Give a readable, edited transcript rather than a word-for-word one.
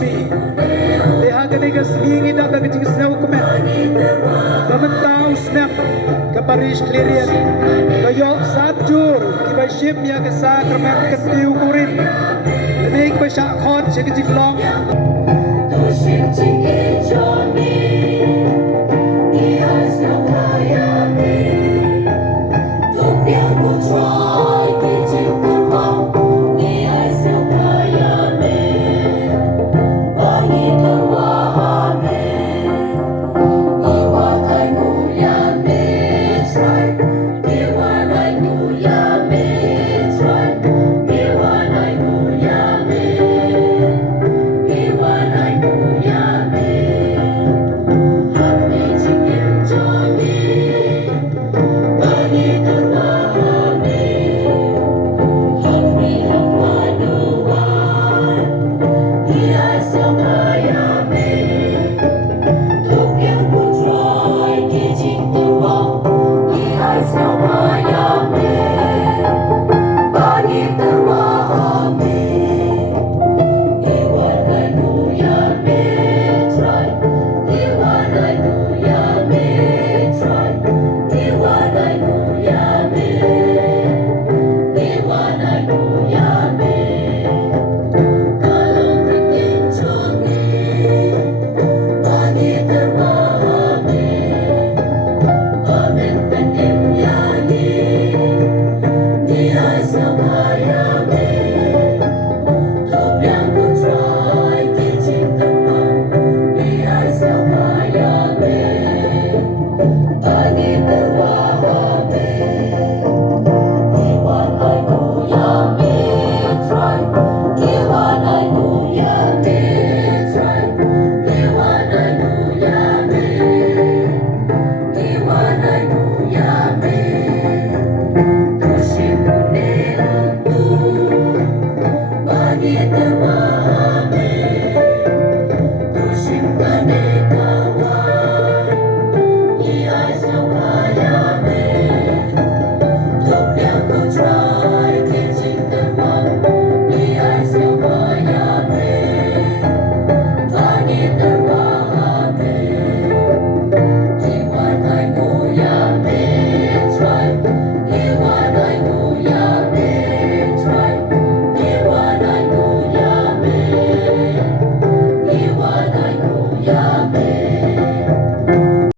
mi Leha kani ka singi da ka kicing snaw kumet Bamantau snap ka Paris Clerian Kayo sabjur Kiba ship niya ka sakrament katiu kurin Kanig pa siya akot siya kicing long 都是今夜着迷。